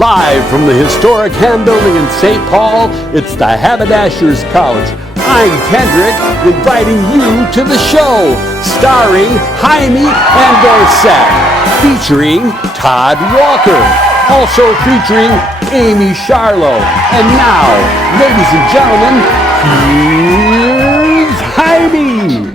Live from the historic Ham Building in St. Paul, it's the Haberdasher's Couch. I'm Kendrick, inviting you to the show, starring Heimie and Dorset, featuring Todd Walker, also featuring Amy Charlo. And now, ladies and gentlemen, here's Heimie.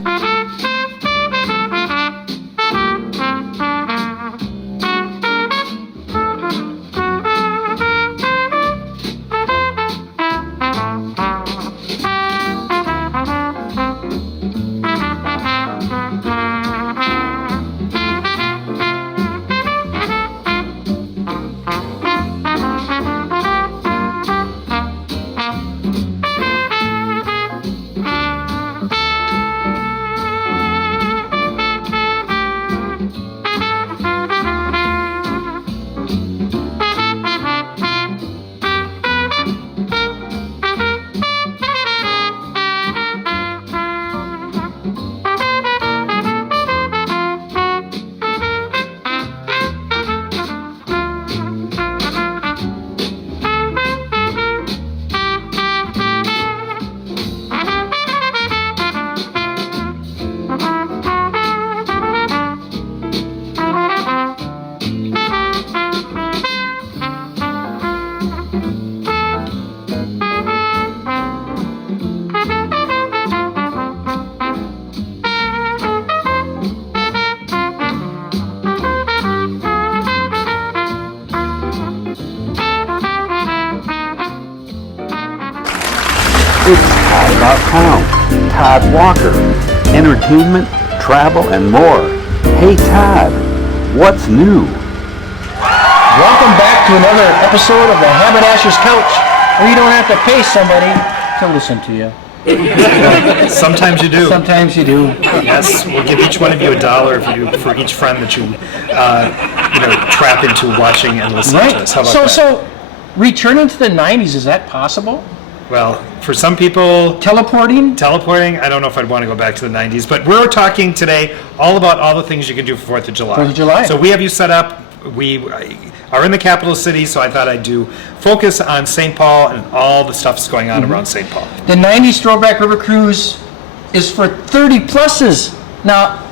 It's Todd About Town, Todd Walker, entertainment, travel, and more. Hey Todd, what's new? Welcome back to another episode of the Haberdasher's Couch, where you don't have to pay somebody to listen to you. Sometimes you do. Sometimes you do. Yes, we'll give each one of you $1 for each friend that you, trap into watching and listening to us. How about that? So, returning to the 90s, is that possible? Well, for some people, Teleporting, I don't know if I'd want to go back to the 90s, but we're talking today all about all the things you can do for 4th of July. 4th of July. So we have you set up. We are in the capital city, so I thought I'd do focus on St. Paul and all the stuff that's going on around St. Paul. The 90s Throwback River Cruise is for 30 pluses. Now,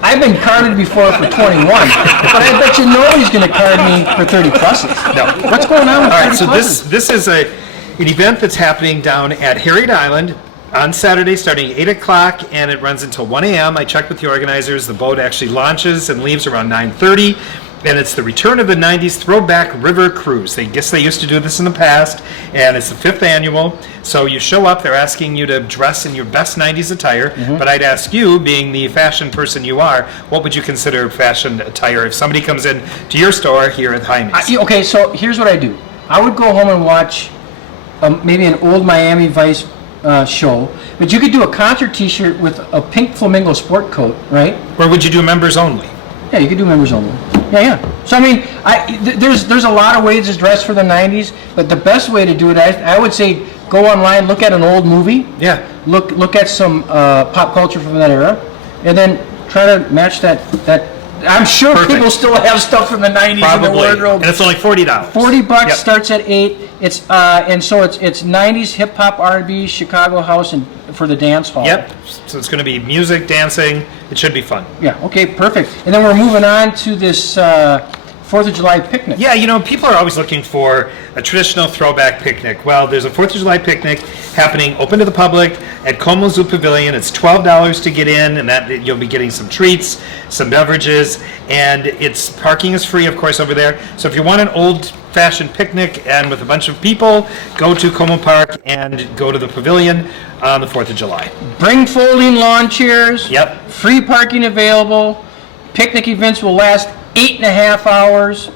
I've been carded before for 21, but I bet you nobody's going to card me for 30 pluses. No. What's going on with 30 All right, so pluses? this is an event that's happening down at Harriet Island on Saturday starting at 8 o'clock, and it runs until 1 a.m. I checked with the organizers. The boat actually launches and leaves around 9:30, and it's the return of the 90s Throwback River Cruise. They guess they used to do this in the past, and it's the 5th annual. So you show up, they're asking you to dress in your best 90s attire, but I'd ask you, being the fashion person you are, what would you consider fashion attire if somebody comes in to your store here at Heimie's? Okay, so here's what I do. I would go home and watch maybe an old Miami Vice show, but you could do a concert T-shirt with a pink flamingo sport coat, right? Or would you do members only? Yeah, you could do members only. Yeah. So I mean, there's a lot of ways to dress for the 90s, but the best way to do it, I would say, go online, look at an old movie. Yeah. Look at some pop culture from that era, and then try to match that. I'm sure Perfect. People still have stuff from the 90s in Probably. their wardrobe. And it's only $40. $40 Yep. starts at 8. It's and so it's 90s hip hop, R&B, Chicago house, and for the dance hall. Yep. So it's going to be music, dancing. It should be fun. Yeah. Okay. Perfect. And then we're moving on to this 4th of July picnic. Yeah, people are always looking for a traditional throwback picnic. Well, there's a 4th of July picnic happening open to the public at Como Zoo Pavilion. It's $12 to get in, and that you'll be getting some treats, some beverages, and parking is free, of course, over there. So if you want an old-fashioned picnic and with a bunch of people, go to Como Park and go to the pavilion on the 4th of July. Bring folding lawn chairs. Yep. Free parking available. Picnic events will last 8.5 hours.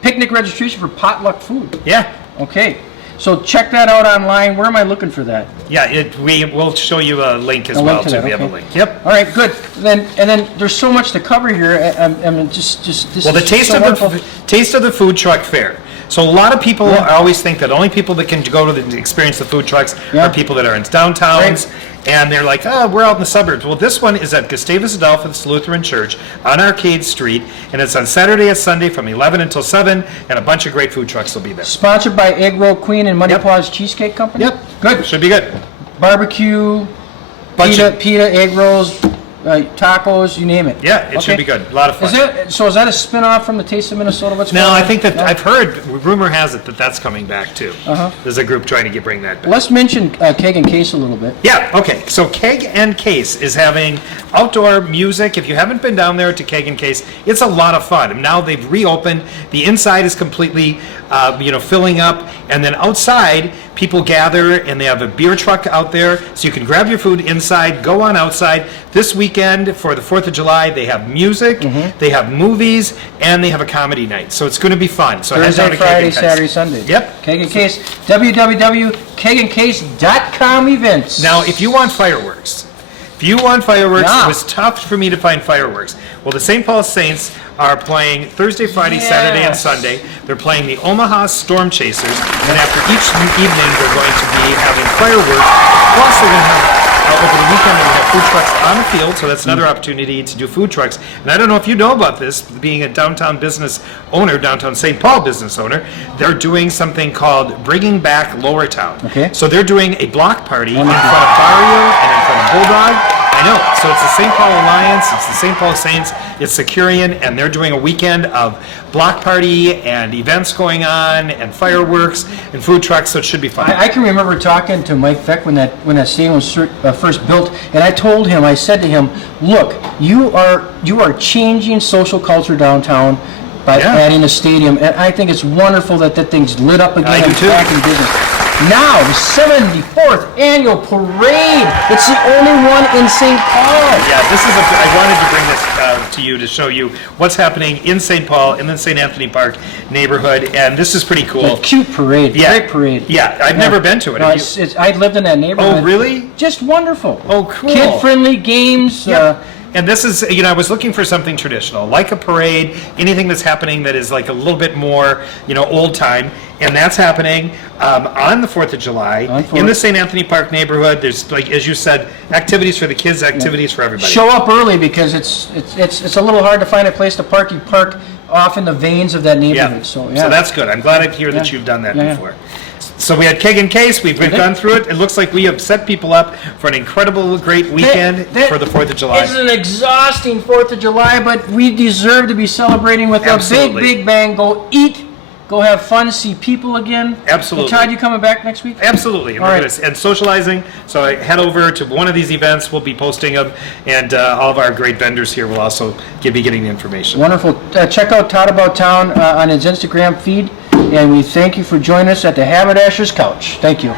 Picnic registration for potluck food. Yeah. Okay. So check that out online. Where am I looking for that? Yeah, we will show you a link as A well link to too. that, We have a okay. link. Yep. All right, good. And then there's so much to cover here. I mean, just this. Well, the is so wonderful. taste of the food truck fair. So a lot of people always think that only people that can go to experience the food trucks are people that are in downtowns. Right. And they're like, oh, we're out in the suburbs. Well, this one is at Gustavus Adolphus Lutheran Church on Arcade Street, and it's on Saturday and Sunday from 11 until 7, and a bunch of great food trucks will be there. Sponsored by Egg Roll Queen and Money Paws Cheesecake Company? Yep. Good. Should be good. Barbecue, pita, egg rolls, tacos, you name it. Yeah, it should be good. A lot of fun. Is that a spin-off from the Taste of Minnesota? What's No, going on? I think that I've heard, rumor has it that that's coming back too. There's a group trying to bring that back. Let's mention Keg and Case a little bit. Yeah, okay. So Keg and Case is having outdoor music. If you haven't been down there to Keg and Case, it's a lot of fun. And now they've reopened. The inside is completely, filling up. And then outside, people gather and they have a beer truck out there. So you can grab your food inside, go on outside. This weekend for the 4th of July, they have music, they have movies, and they have a comedy night. So it's going to be fun. So head down Thursday, to Keg Friday, and Case. Saturday, Sunday. Yep. Keg and Case, www.kegandcase.com events. Now, if you want fireworks, it was tough for me to find fireworks. Well, the St. Paul Saints are playing Thursday, Friday, Saturday, and Sunday. They're playing the Omaha Storm Chasers, and after each evening, they're going to be having fireworks. Plus, they're going to have, over the weekend, they're going to have food trucks on the field, so that's another opportunity to do food trucks. And I don't know if you know about this, being a downtown business owner, downtown St. Paul business owner, they're doing something called Bringing Back Lower Town. Okay. So they're doing a block party in front of Barrio and in front of Bulldog. I know. So it's the St. Paul Alliance, it's the St. Paul Saints, it's Securian, and they're doing a weekend of block party and events going on and fireworks and food trucks, so it should be fun. I can remember talking to Mike Feck when that stadium was first built, and I said to him, look, you are changing social culture downtown by adding a stadium, and I think it's wonderful that thing's lit up again and back in business. Now, the 74th annual parade. It's the only one in St. Paul. Yeah, I wanted to bring this to you to show you what's happening in St. Paul, in the St. Anthony Park neighborhood, and this is pretty cool. A cute parade, great parade. Yeah, I've never been to it. No, I lived in that neighborhood. Oh, really? Just wonderful. Oh, cool. Kid-friendly games. And this is, I was looking for something traditional, like a parade, anything that's happening that is like a little bit more, old time. And that's happening on the 4th of July in the St. Anthony Park neighborhood. There's, like, as you said, activities for the kids, activities for everybody. Show up early because it's a little hard to find a place to park. You park off in the veins of that neighborhood. Yeah. So that's good. I'm glad to hear that you've done that before. So we had Keg and Case. We've gone through it. It looks like we have set people up for an incredible, great weekend for the 4th of July. It's an exhausting 4th of July, but we deserve to be celebrating with a big bang. Go eat, go have fun, see people again. Absolutely. Hey, Todd, you coming back next week? Absolutely. And socializing. So I head over to one of these events. We'll be posting them, and all of our great vendors here will also be getting the information. Wonderful. Check out Todd About Town on his Instagram feed. And we thank you for joining us at the Haberdasher's Couch. Thank you.